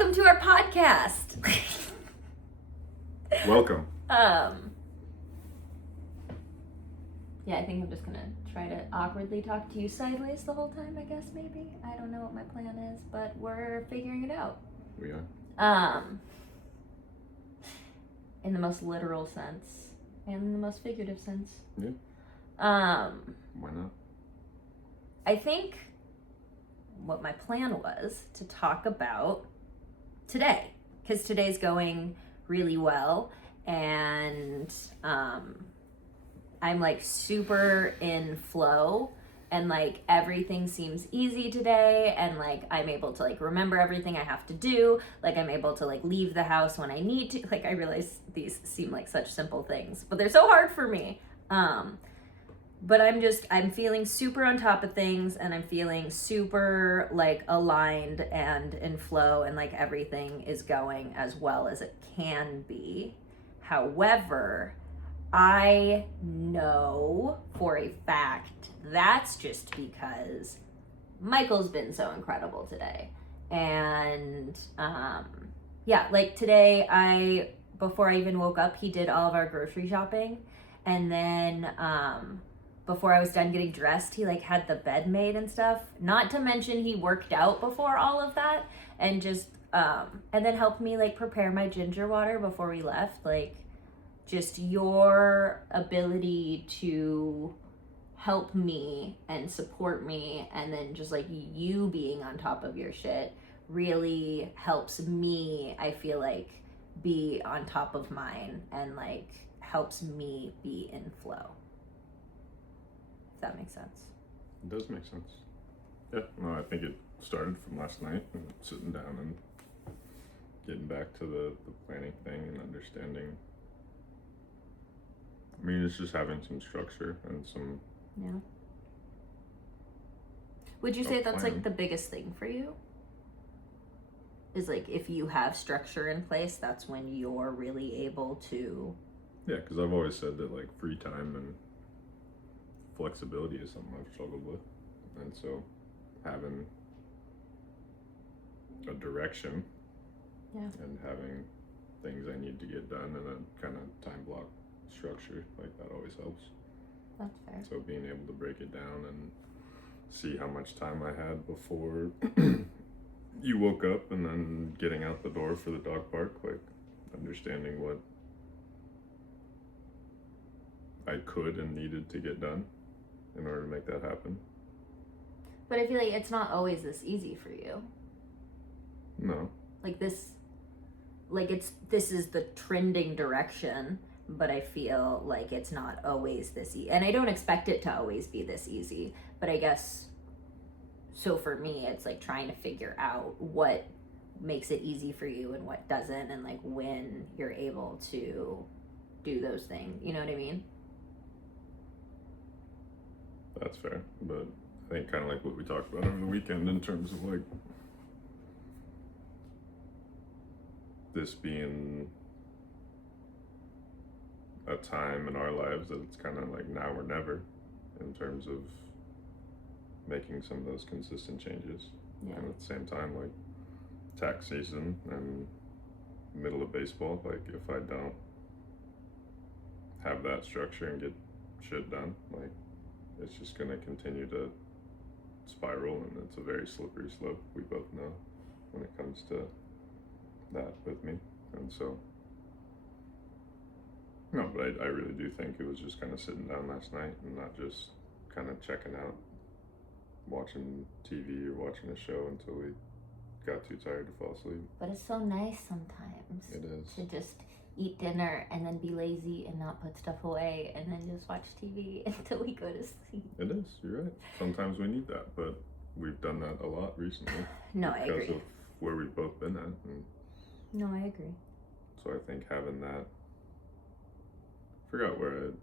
welcome to our podcast. Welcome. Yeah, I think I'm just gonna try to awkwardly talk to you sideways the whole time, I guess, maybe. I don't know what my plan is, but we're figuring it out. We are. In the most literal sense and in the most figurative sense. Yeah. Why not? I think what my plan was to talk about today, because today's going really well, and I'm like super in flow, and like everything seems easy today, and like I'm able to like remember everything I have to do, like I'm able to like leave the house when I need to. Like I realize these seem like such simple things, but they're so hard for me. But I'm feeling super on top of things, and I'm feeling super like aligned and in flow, and like everything is going as well as it can be. However, I know for a fact that's just because Michael's been so incredible today. And yeah, like today before I even woke up, he did all of our grocery shopping, and then before I was done getting dressed, he like had the bed made and stuff. Not to mention he worked out before all of that, and just and then helped me like prepare my ginger water before we left. Like just your ability to help me and support me, and then just like you being on top of your shit really helps me, I feel like, be on top of mine, and like helps me be in flow. If that makes sense. It does make sense. Yeah, no, I think it started from last night, and sitting down and getting back to the planning thing and understanding. I mean, it's just having some structure and some. Yeah. Would you say that's like the biggest thing for you? Is like if you have structure in place, that's when you're really able to. Yeah, because I've always said that like free time and flexibility is something I've struggled with, and so having a direction, and having things I need to get done and a kind of time block structure, like that always helps. That's fair. So being able to break it down and see how much time I had before you woke up, and then getting out the door for the dog park, like understanding what I could and needed to get done in order to make that happen. But I feel like it's not always this easy for you. No. Like this is the trending direction, but I feel like it's not always this easy. And I don't expect it to always be this easy, but I guess, so for me, it's like trying to figure out what makes it easy for you and what doesn't, and like when you're able to do those things. You know what I mean? That's fair, but I think kind of like what we talked about over the weekend in terms of like this being a time in our lives that it's kind of like now or never in terms of making some of those consistent changes. Yeah. And at the same time, like tax season and middle of baseball, like if I don't have that structure and get shit done, like it's just gonna continue to spiral, and it's a very slippery slope, we both know, when it comes to that with me. And so no, but I really do think it was just kind of sitting down last night and not just kind of checking out, watching TV or watching a show until we got too tired to fall asleep. But it's so nice sometimes. It is. To just eat dinner and then be lazy and not put stuff away, and then just watch TV until we go to sleep. It is, you're right. Sometimes we need that, but we've done that a lot recently. No, I agree. Because of where we've both been at. And no, I agree. so I think having that, I forgot where it's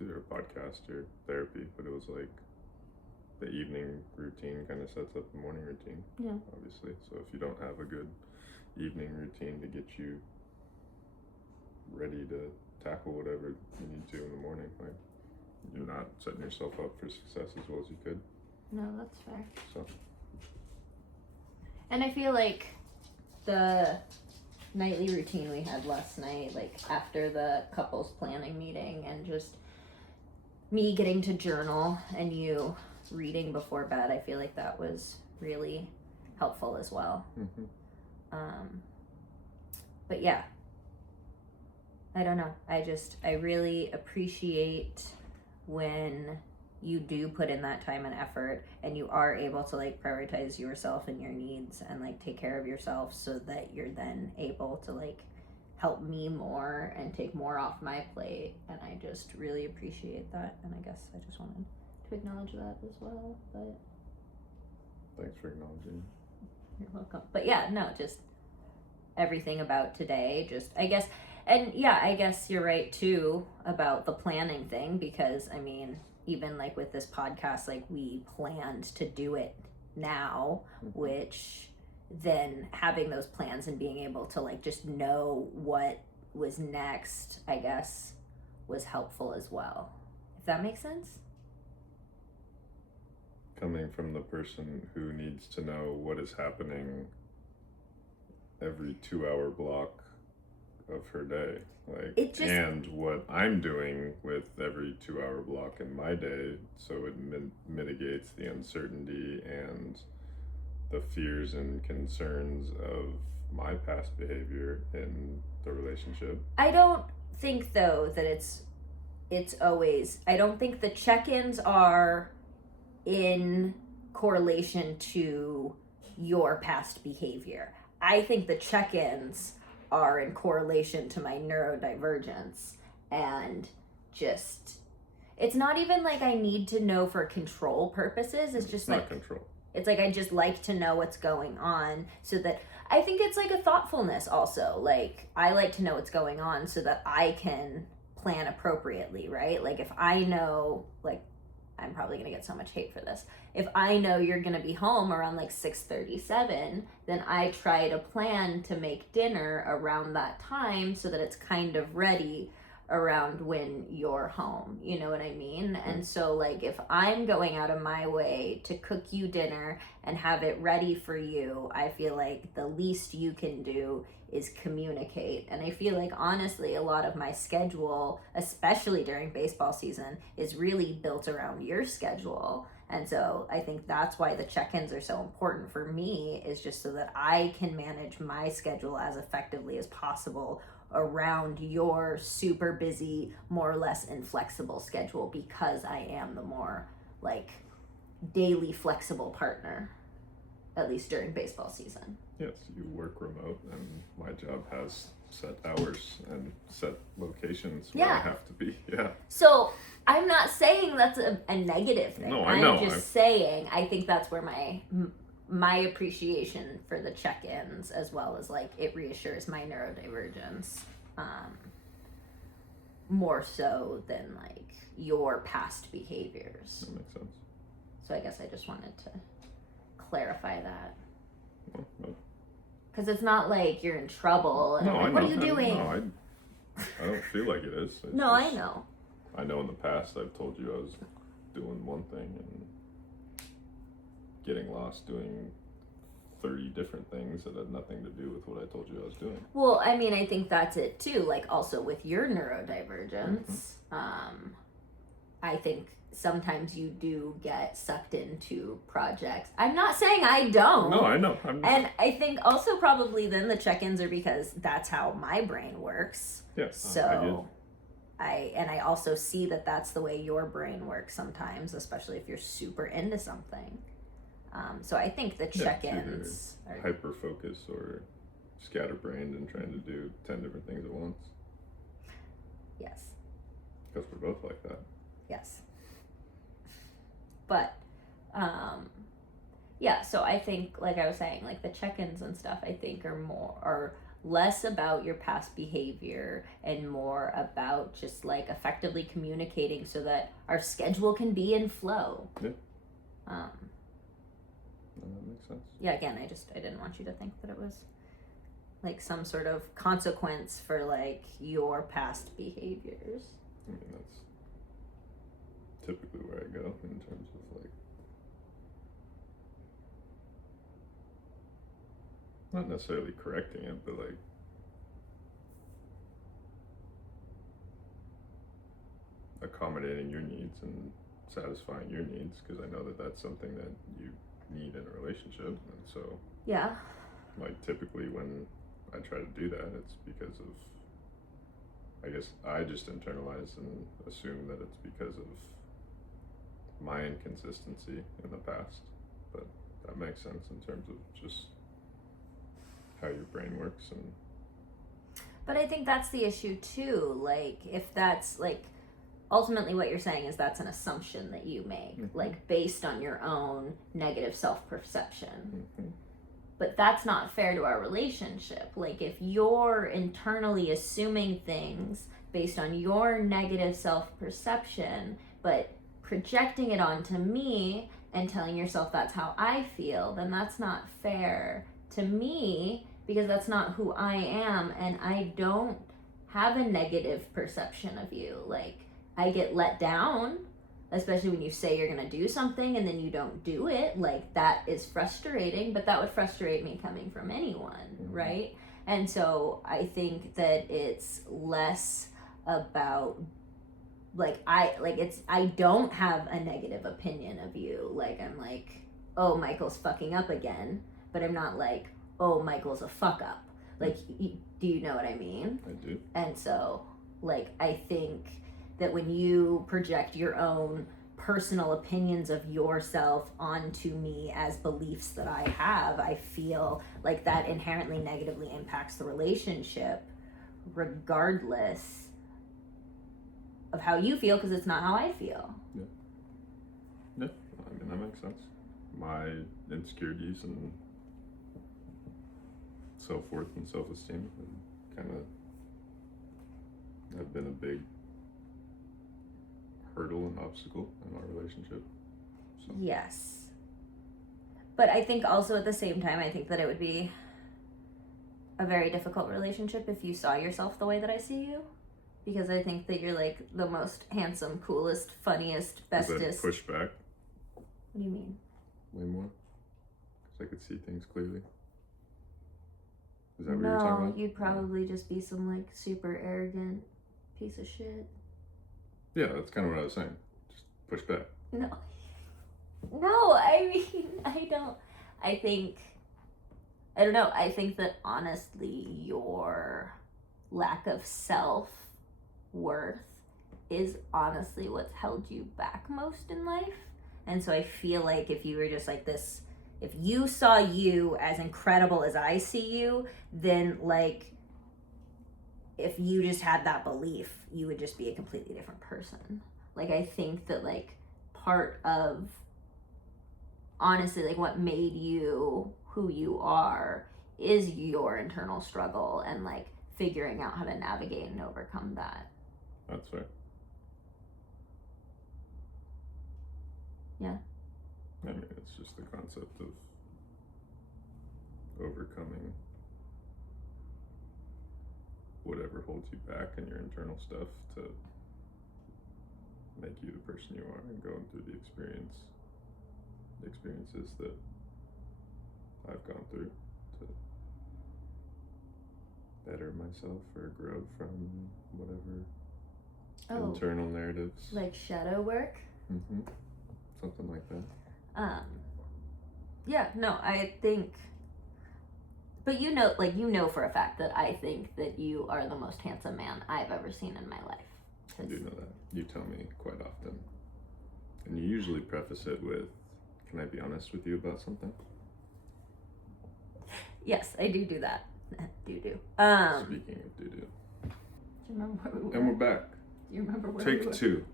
either a podcast or therapy, but it was like the evening routine kind of sets up the morning routine. Yeah. Obviously. So if you don't have a good evening routine to get you ready to tackle whatever you need to in the morning, like you're not setting yourself up for success as well as you could. No, that's fair. So And I feel like the nightly routine we had last night, like after the couples planning meeting, and just me getting to journal and you reading before bed, I feel like that was really helpful as well. Mm-hmm. But yeah, I don't know. I really appreciate when you do put in that time and effort and you are able to like prioritize yourself and your needs and like take care of yourself so that you're then able to like help me more and take more off my plate. And I just really appreciate that. And I guess I just wanted to acknowledge that as well. But Thanks for acknowledging. you're welcome. But yeah, no, just everything about today, just I guess. And yeah, I guess you're right too about the planning thing, because I mean, even like with this podcast, like we planned to do it now, which then having those plans and being able to like just know what was next, I guess, was helpful as well. If that makes sense? Coming from the person who needs to know what is happening every 2-hour block of her day, like, and what I'm doing with every 2-hour block in my day, so it mitigates the uncertainty and the fears and concerns of my past behavior in the relationship. I don't think though that it's always, I don't think the check-ins are in correlation to your past behavior. I think the check-ins are in correlation to my neurodivergence, and just, it's not even like I need to know for control purposes. It's just like control. It's like I just like to know what's going on, so that I think it's like a thoughtfulness also. Like I like to know what's going on so that I can plan appropriately, right? Like if I know, like, I'm probably gonna get so much hate for this. If I know you're gonna be home around like 6:37, then I try to plan to make dinner around that time so that it's kind of ready around when you're home. You know what I mean? And so like if I'm going out of my way to cook you dinner and have it ready for you, I feel like the least you can do is communicate. And I feel like honestly a lot of my schedule, especially during baseball season, is really built around your schedule. And so I think that's why the check-ins are so important for me, is just so that I can manage my schedule as effectively as possible around your super busy, more or less inflexible schedule, because I am the more like daily flexible partner, at least during baseball season. Yes, you work remote, and my job has set hours and set locations where I have to be. Yeah. So I'm not saying that's a negative thing. No, I know. I'm just saying I think that's where my appreciation for the check-ins, as well as like it reassures my neurodivergence, more so than like your past behaviors. That makes sense. So I guess I just wanted to clarify that. Well, because it's not like you're in trouble and no, like, what are you doing? No, I don't feel like it is. No, I know. I know in the past I've told you I was doing one thing and getting lost doing 30 different things that had nothing to do with what I told you I was doing. Well, I mean, I think that's it too. Like also with your neurodivergence, I think sometimes you do get sucked into projects. I'm not saying I don't. No, I know. And I think also probably then the check-ins are because that's how my brain works. Yeah. So I also see that that's the way your brain works sometimes, especially if you're super into something. So I think the check-ins are hyper-focused or scatterbrained and trying to do 10 different things at once. Yes. Because we're both like that. Yes. But, yeah, so I think, like I was saying, like the check-ins and stuff, I think are less about your past behavior and more about just like effectively communicating so that our schedule can be in flow. Yeah. That makes sense. Yeah, again, I didn't want you to think that it was like some sort of consequence for like your past behaviors. I mean, that's typically where I go in terms of like not necessarily correcting it, but like accommodating your needs and satisfying your needs, because I know that that's something that you need in a relationship. And so Yeah. like typically when I try to do that, it's because of, I guess I just internalize and assume that it's because of my inconsistency in the past. But that makes sense in terms of just how your brain works. And But I think that's the issue too. Like, if that's like, ultimately what you're saying is that's an assumption that you make, like based on your own negative self-perception. But that's not fair to our relationship. Like, if you're internally assuming things based on your negative self-perception, but projecting it onto me and telling yourself that's how I feel, then that's not fair to me, because that's not who I am, and I don't have a negative perception of you. Like, I get let down, especially when you say you're gonna do something and then you don't do it. Like, that is frustrating, but that would frustrate me coming from anyone, right? And so I think that it's less about I don't have a negative opinion of you. Like, I'm like, oh, Michael's fucking up again, but I'm not like, oh, Michael's a fuck up. Like, do you know what I mean? I do. And so, like, I think that when you project your own personal opinions of yourself onto me as beliefs that I have, I feel like that inherently negatively impacts the relationship, regardless of how you feel, because it's not how I feel. Yeah, I mean, that makes sense. My insecurities and self-worth and self-esteem kind of have been a big hurdle and obstacle in our relationship. So. Yes. But I think also at the same time, I think that it would be a very difficult relationship if you saw yourself the way that I see you. Because I think that you're like the most handsome, coolest, funniest, bestest. Does that push back? What do you mean? Way more? Because I could see things clearly. Is that what you're talking about? No, you'd probably just be some like super arrogant piece of shit. Yeah, that's kind of what I was saying. Just push back. No, I mean, I don't know. I think that honestly, your lack of self-worth is honestly what's held you back most in life. And so I feel like if you were just like this, if you saw you as incredible as I see you, then like, if you just had that belief, you would just be a completely different person. Like, I think that like part of, honestly, like what made you who you are is your internal struggle and like figuring out how to navigate and overcome that. That's fair. Yeah. I mean, it's just the concept of overcoming whatever holds you back in your internal stuff to make you the person you are, and going through the experiences that I've gone through to better myself or grow from whatever internal narratives. Like shadow work? Something like that. Yeah, no, I think, but you know for a fact that I think that you are the most handsome man I've ever seen in my life. I do know that. You tell me quite often. And you usually preface it with, can I be honest with you about something? Yes, I do that. do. Speaking of do. Do you remember where we were? And we're back. Do you remember where we were? Take 2.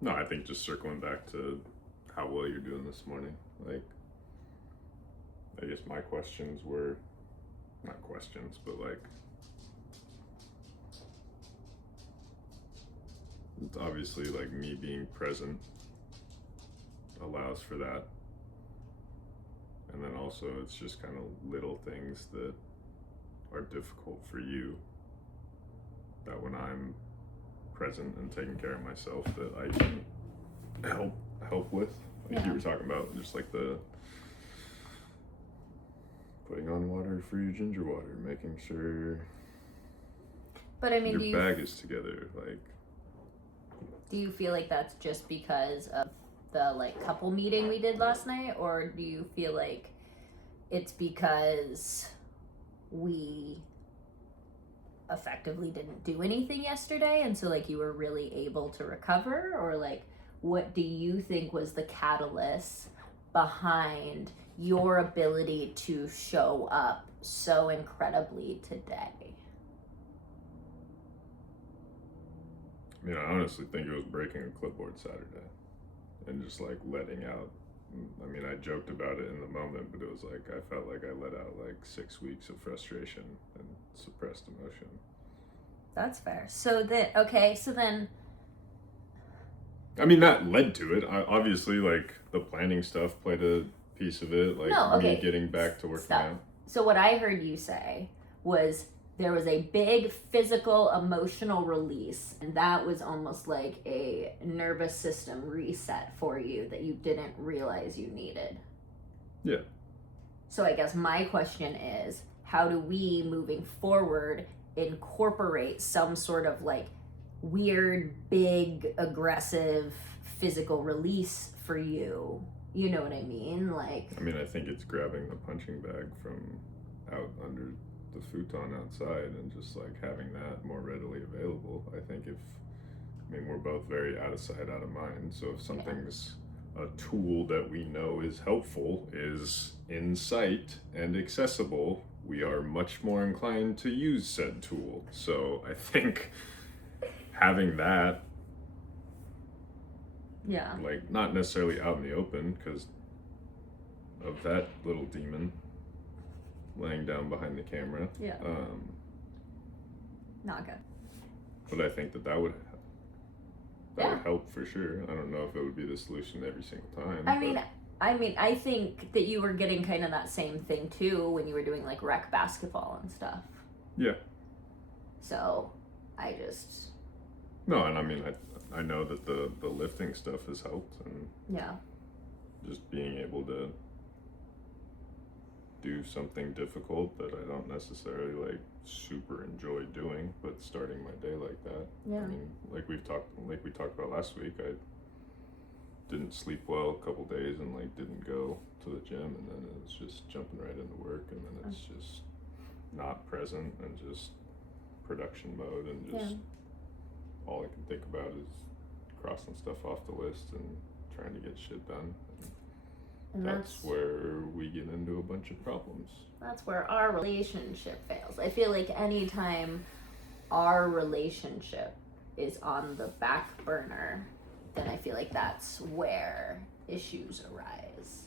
No, I think just circling back to how well you're doing this morning. Like, I guess my questions were, not questions, but like, it's obviously like me being present allows for that. And then also it's just kind of little things that are difficult for you, that when I'm present and taking care of myself, that I can help with. Like you were talking about, just like the running on water-free ginger water, making sure But I mean, your bag is together. Like, do you feel like that's just because of the like couple meeting we did last night, or do you feel like it's because we effectively didn't do anything yesterday and so like you were really able to recover, or like what do you think was the catalyst behind your ability to show up so incredibly today? I mean, I honestly think it was breaking a clipboard Saturday and just like letting out. I mean, I joked about it in the moment, but it was like I felt like I let out like 6 weeks of frustration and suppressed emotion. That's fair. So then I mean, that led to it. Obviously, like the planning stuff played a piece of it, like No, okay. me getting back to working Stop. out. So what I heard you say was there was a big physical emotional release, and that was almost like a nervous system reset for you that you didn't realize you needed. Yeah. So I guess my question is, how do we moving forward incorporate some sort of like weird, big, aggressive physical release for you? You know what I mean? Like, I mean, I think it's grabbing the punching bag from out under the futon outside and just like having that more readily available. I think we're both very out of sight, out of mind. So if something's a tool that we know is helpful, is in sight and accessible, we are much more inclined to use said tool. So I think having that, yeah, like not necessarily out in the open because of that little demon laying down behind the camera. Yeah. Not good. But I think that would help for sure. I don't know if it would be the solution every single time. I mean, I think that you were getting kind of that same thing too when you were doing like rec basketball and stuff. Yeah. So, No, and I mean, I know that the lifting stuff has helped, and yeah, just being able to do something difficult that I don't necessarily like super enjoy doing, but starting my day like that. Yeah. I mean, like we talked about last week, I didn't sleep well a couple days and like didn't go to the gym, and then it was just jumping right into work, and then it's just not present and just production mode, and just all I can think about is crossing stuff off the list and trying to get shit done. And that's where we get into a bunch of problems. That's where our relationship fails. I feel like anytime our relationship is on the back burner, then I feel like that's where issues arise.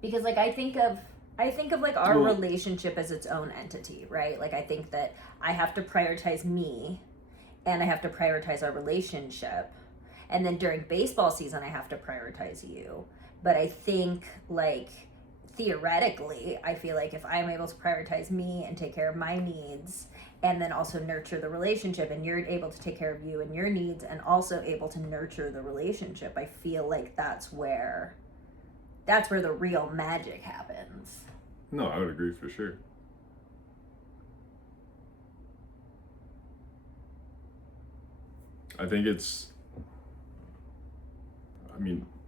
Because like I think of like our relationship as its own entity, right? Like I think that I have to prioritize me and I have to prioritize our relationship. And then during baseball season, I have to prioritize you. But I think, like, theoretically, I feel like if I'm able to prioritize me and take care of my needs, and then also nurture the relationship, and you're able to take care of you and your needs, and also able to nurture the relationship, I feel like that's where the real magic happens. No, I would agree for sure. I think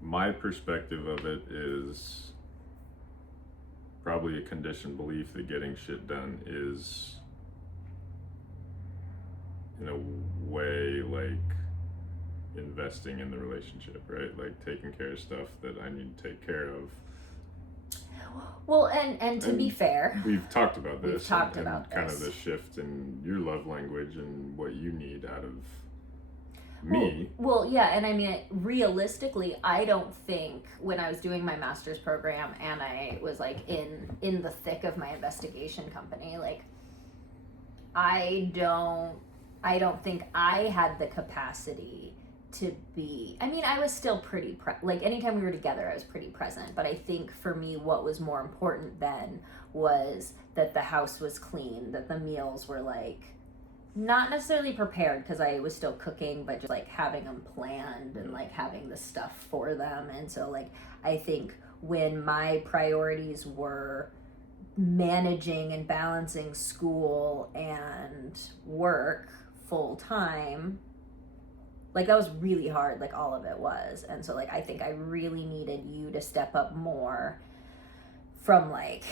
my perspective of it is probably a conditioned belief that getting shit done is, in a way, like investing in the relationship, right? Like taking care of stuff that I need to take care of. Well, and to be fair, we've talked about this. We've talked about kind this. of the shift in your love language and what you need out of me. Well, yeah, and I mean, realistically, I don't think when I was doing my master's program and I was like in the thick of my investigation company, like I don't think I had the capacity to be. I mean, I was still pretty like anytime we were together, I was pretty present. But I think for me, what was more important then was that the house was clean, that the meals were like not necessarily prepared because I was still cooking, but just like having them planned and like having the stuff for them. And so, like, I think when my priorities were managing and balancing school and work full time, like that was really hard, like all of it was. And so, like, I think I really needed you to step up more from like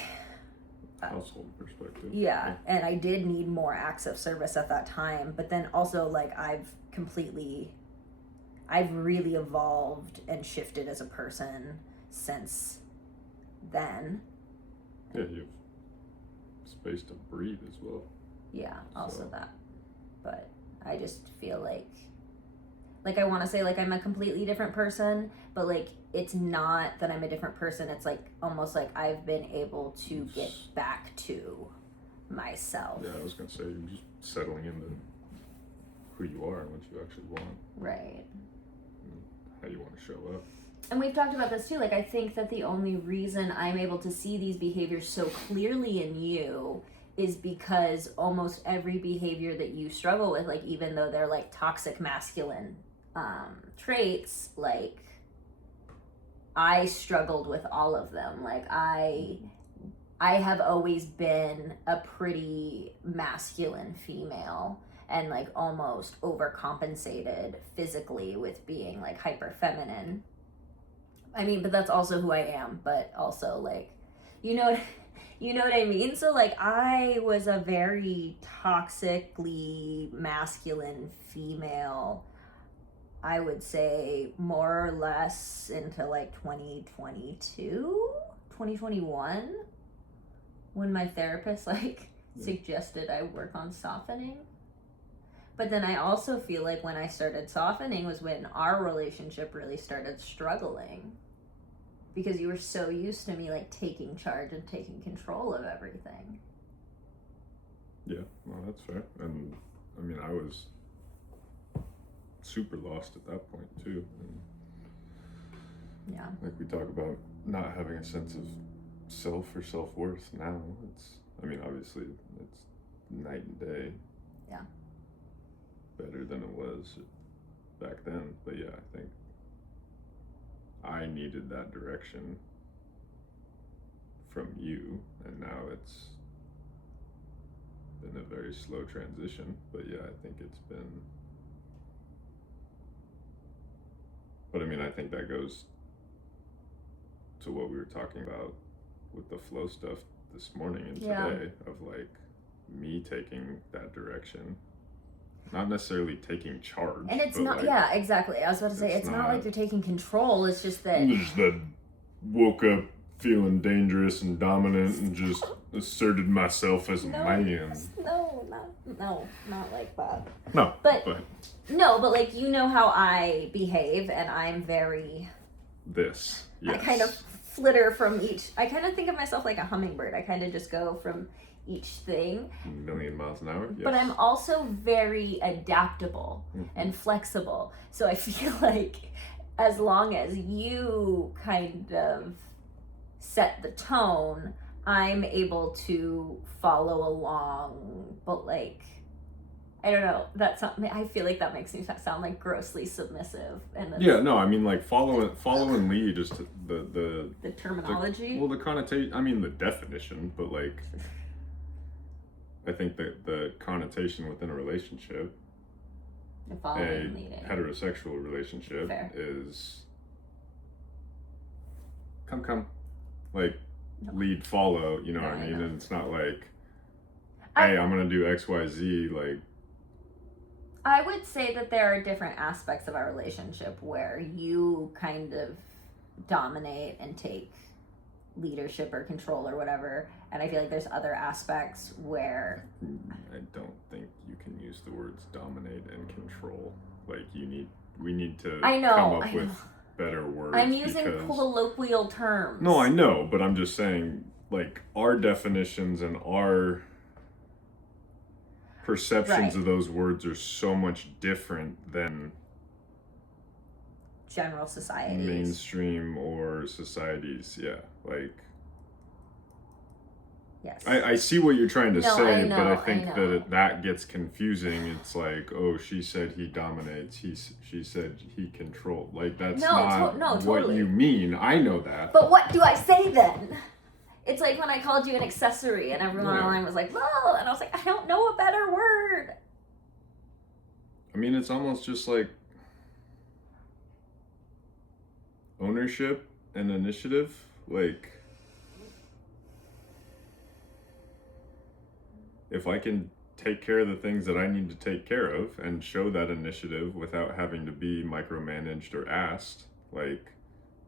household perspective. yeah, and I did need more acts of service at that time, but then also like I've really evolved and shifted as a person since then. Yeah, you have space to breathe as well. Yeah, also So- that. But I just feel like I want to say like I'm a completely different person, but like it's not that I'm a different person. It's like almost like I've been able to get back to myself. Yeah, I was gonna say you're just settling into who you are and what you actually want, Right. and how you want to show up. And we've talked about this too. Like, I think that the only reason I'm able to see these behaviors so clearly in you is because almost every behavior that you struggle with, like, even though they're like toxic masculine traits, like, I struggled with all of them. Like, I have always been a pretty masculine female and like almost overcompensated physically with being like hyper feminine. I mean, but that's also who I am, but also like, you know, you know what I mean? So like I was a very toxically masculine female, I would say more or less into like 2022, 2021, when my therapist like suggested I work on softening. But then I also feel like when I started softening was when our relationship really started struggling. Because you were so used to me like taking charge and taking control of everything. Yeah, well, that's fair. And I mean, I was super lost at that point too. And Yeah. like we talk about not having a sense of self or self-worth now, I mean, obviously it's night and day. Yeah. Better than it was back then. But yeah, I think I needed that direction from you, and now it's been a very slow transition. But yeah, I think it's been. But I mean, I think that goes to what we were talking about with the flow stuff this morning and today, of like me taking that direction. Not necessarily taking charge. And it's but not, like, yeah, exactly. I was about to say, it's not like you're taking control, it's just that. Just that woke up feeling dangerous and dominant and just asserted myself as a man. No, not like that. No, but like, you know how I behave, and I'm very. This, yes. I kind of flitter from each. I kind of think of myself like a hummingbird. I kind of just go from each thing. 1,000,000 miles an hour, yes. But I'm also very adaptable and flexible. So I feel like as long as you kind of set the tone, I'm able to follow along. But like, I don't know, that's something, I feel like that makes me sound like grossly submissive. And yeah, no, I mean, like follow and lead is the terminology. The connotation, I mean the definition, but like I think that the connotation within a relationship, a heterosexual relationship, is come, like lead, follow, you know what I mean? And it's not like, hey, I'm gonna do X, Y, Z, like. I would say that there are different aspects of our relationship where you kind of dominate and take leadership or control or whatever, and I feel like there's other aspects where I don't think you can use the words dominate and control. Like we need to come up with better words. I'm using colloquial terms. No, I know, but I'm just saying, like, our definitions and our perceptions of those words are so much different than general societies, mainstream or societies. Yeah, like Yes. I see what you're trying to No, say, I know, but I I think know. that gets confusing. It's like, oh, she said he dominates. She said he controlled. Like, that's not No, what you totally. mean. I know that. But what do I say then? It's like when I called you an accessory and everyone Yeah. online was like, well, and I was like, I don't know a better word. I mean, it's almost just like ownership and initiative. Like, if I can take care of the things that I need to take care of and show that initiative without having to be micromanaged or asked, like,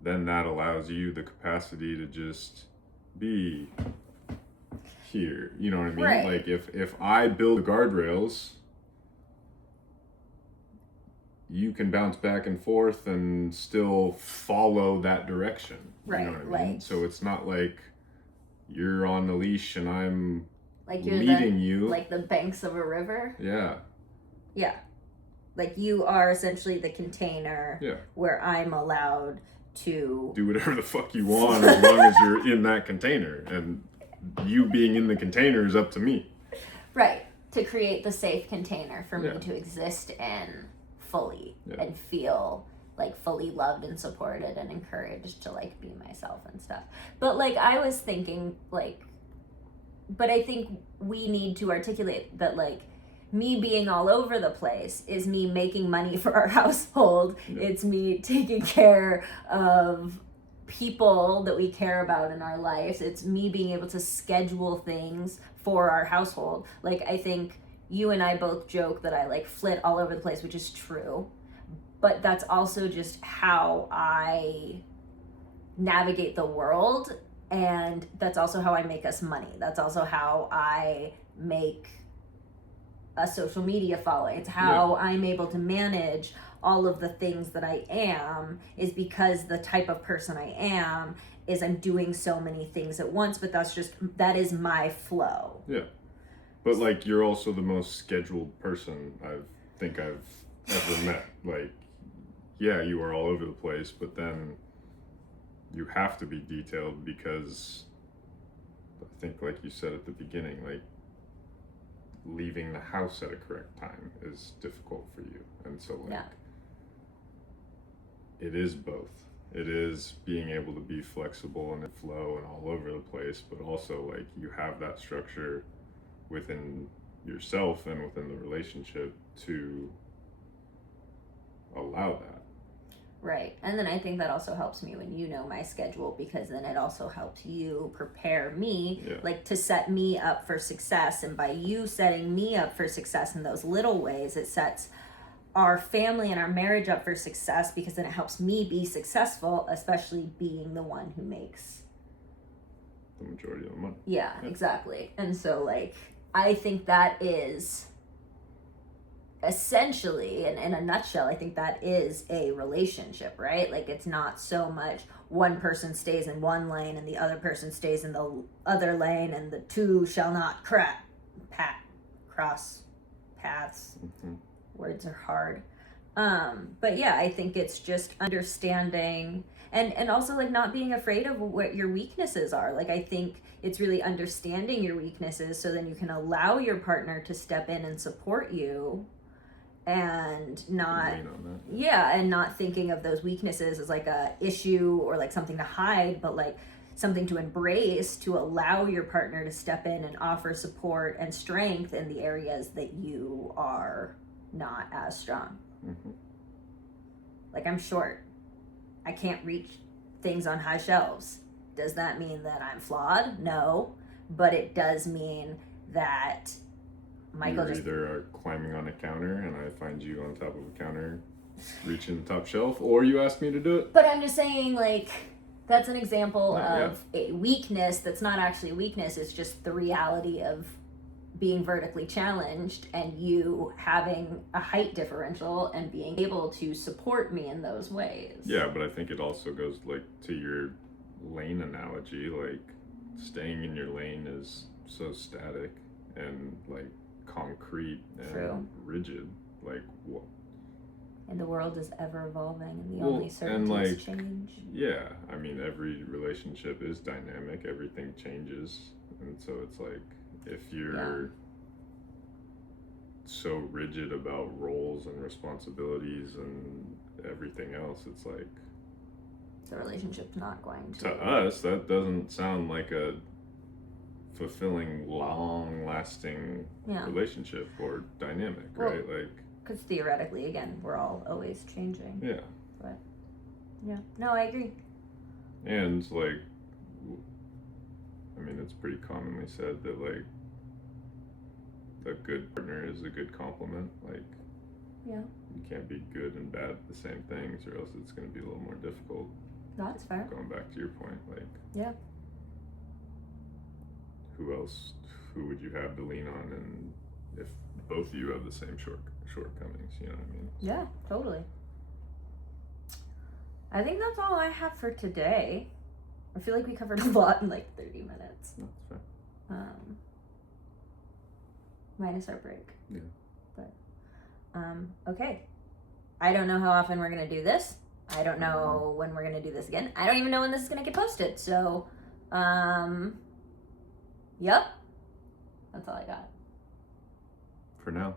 then that allows you the capacity to just be here. You know what I mean? Right. Like, if I build the guardrails, you can bounce back and forth and still follow that direction. Right, You know what I mean? like- So it's not like you're on the leash and I'm Like you're leading you. like the banks of a river. Yeah. Yeah. Like you are essentially the container Yeah. where I'm allowed to Do whatever the fuck you want as long as you're in that container. And you being in the container is up to me. Right. To create the safe container for Yeah. me to exist in fully Yeah. and feel like fully loved and supported and encouraged to like be myself and stuff. But like I was thinking like but I think we need to articulate that like me being all over the place is me making money for our household. Yeah. It's me taking care of people that we care about in our lives. It's me being able to schedule things for our household. Like I think you and I both joke that I like flit all over the place, which is true. But that's also just how I navigate the world, and that's also how I make us money. That's also how I make a social media following. It's how I'm able to manage all of the things that I am, is because the type of person I am is I'm doing so many things at once, but that is my flow. Yeah. But like you're also the most scheduled person I've ever met. Like, yeah, you are all over the place, but then you have to be detailed because I think like you said at the beginning, like leaving the house at a correct time is difficult for you. And so like it is both. It is being able to be flexible and flow and all over the place, but also like you have that structure within yourself and within the relationship to allow that. Right. And then I think that also helps me when you know my schedule, because then it also helps you prepare me, like to set me up for success. And by you setting me up for success in those little ways, it sets our family and our marriage up for success, because then it helps me be successful, especially being the one who makes the majority of the money. Yeah, exactly. And so like I think that is essentially, and in a nutshell, I think that is a relationship, right? Like it's not so much one person stays in one lane and the other person stays in the other lane and the two shall not cross paths. Mm-hmm. Words are hard. But yeah, I think it's just understanding and also like not being afraid of what your weaknesses are. Like I think it's really understanding your weaknesses, so then you can allow your partner to step in and support you, and not and not thinking of those weaknesses as like a issue or like something to hide, but like something to embrace, to allow your partner to step in and offer support and strength in the areas that you are not as strong. Mm-hmm. Like I'm short, I can't reach things on high shelves. Does that mean that I'm flawed? No, but it does mean that Michael you either are climbing on a counter and I find you on top of a counter reaching the top shelf, or you ask me to do it. But I'm just saying, like, that's an example of a weakness that's not actually a weakness. It's just the reality of being vertically challenged and you having a height differential and being able to support me in those ways. Yeah, but I think it also goes like to your lane analogy. Like staying in your lane is so static and like concrete and rigid. Like And the world is ever evolving, and the Well, only and, certainty is like, change. Yeah, I mean, every relationship is dynamic, everything changes. And so it's like, if you're so rigid about roles and responsibilities and everything else, it's like, The relationship's not going to us, that doesn't sound like a fulfilling, long lasting Yeah. relationship or dynamic, Well, right? Like, Because theoretically, again, we're all always changing. yeah. Yeah. No, I agree. And, like, I mean, it's pretty commonly said that, like, a good partner is a good complement. Like, Yeah. you can't be good and bad at the same things, or else it's going to be a little more difficult. That's fair. Going back to your point, like, Yeah. who would you have to lean on, and if both of you have the same shortcomings, you know what I mean? Yeah, totally. I think that's all I have for today. I feel like we covered a lot in like 30 minutes. That's fair. Minus our break. Yeah. But, okay. I don't know how often we're going to do this. I don't know when we're going to do this again. I don't even know when this is going to get posted. So, yep. That's all I got. For now.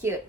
Cute.